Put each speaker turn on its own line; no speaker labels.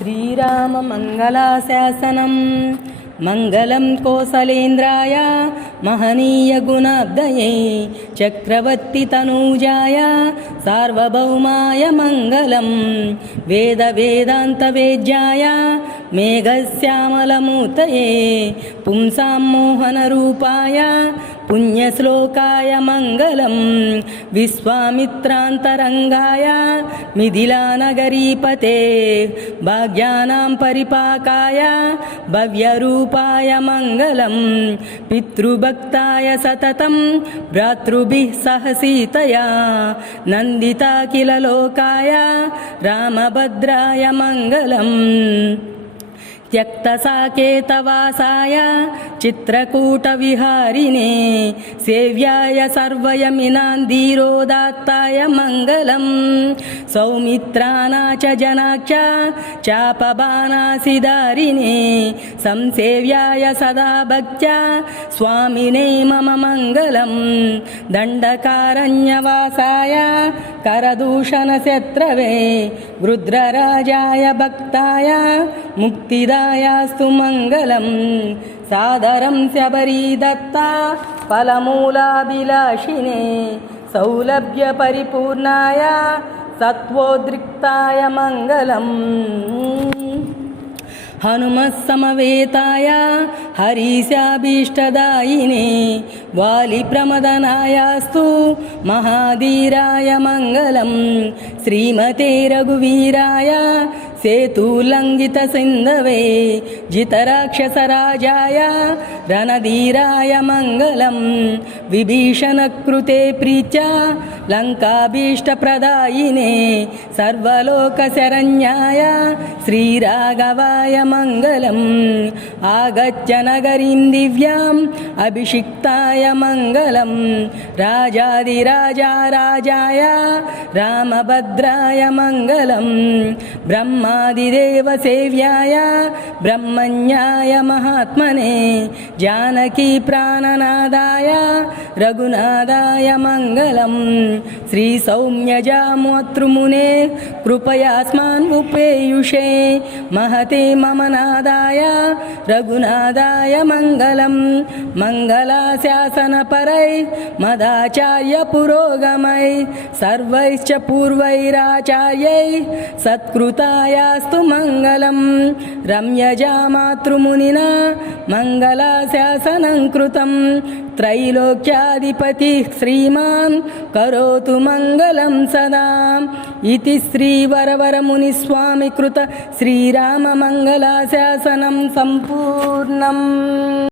శ్రీరామమంగళాశాసనం మంగళం కోసలేంద్రాయ మహనీయగుణాబ్దయే చక్రవర్తి తనూజాయ సార్వభౌమాయ మంగళం. వేద వేదాంత వేద్యాయ మేఘశ్యామలమూర్తయే పుంసాం మోహనరూపాయ పుణ్యశ్లోకాయ మంగళం. విశ్వామిత్రాంతరంగాయ మిథిలానగరీపతే. భాగ్యానాం పరిపాకాయ భవ్యరూపాయ మంగళం. పితృభక్తాయ సతతం భ్రాతృభిः సహ సీతయా నందితాఖిల లోకాయ రామభద్రాయ మంగళం. त्यक्तसाकेतवासाय चित्रकूटविहारिणे सेव्याय सर्वयमिनान्दीरोदात्ताय मङ्गलम् सौमित्राणा च जनाक्ष चापबाणासिदारिणे संसेव्याय सदा भक्त्या स्वामिने मम मङ्गलम् दण्डकारण्यवासाय करदूषणशत्रवे रुद्रराजाय भक्ताय मुक्तिदायास्तु मङ्गलम् सादरं शबरीदत्ता फलमूलाभिलाषिने सौलभ्यपरिपूर्णाय सत्त्वोद्रिक्ताय मङ्गलम् हनुमत्समवेताय हरीशाभीष्टदायिने वालिप्रमदनायास्तु महाधीराय मङ्गलं श्रीमते रघुवीराय सेतुलङ्घितसिन्धवे जितराक्षसराजाय रणधीराय मङ्गलं विभीषणकृते प्रीत्या लङ्काभीष्टप्रदायिने सर्वलोकशरण्याय श्रीराघवाय मङ्गलम् आगत्य नगरीं दिव्याम् अभिषिक्ताय मङ्गलं राजाधिराजा राजाय रामभद्राय मङ्गलं ब्रह्मादिदेवसेव्याय ब्रह्मण्याय महात्मने जानकीप्राणनादाय रघुनादाय శ్రీ సౌమ్యజామోతృమునే కృపయాస్మాన్ ఉపేయుషే. మహతే మమ నాదాయ రఘునాదాయ మంగళం. మంగళాశాసన పరై మదాచార్య పురోగమై సర్వైశ్చ పూర్వైరాచార్యై సత్కృతాయాస్తు మంగళం. రమ్యజామాతృమునినా మంగళాశాసనం కృతం त्रैलोक्याधिपतिः श्रीमान् करोतु मङ्गलं सदा इति श्रीवरवरमुनिस्वामिकृत श्रीराममङ्गलाशासनं सम्पूर्णम्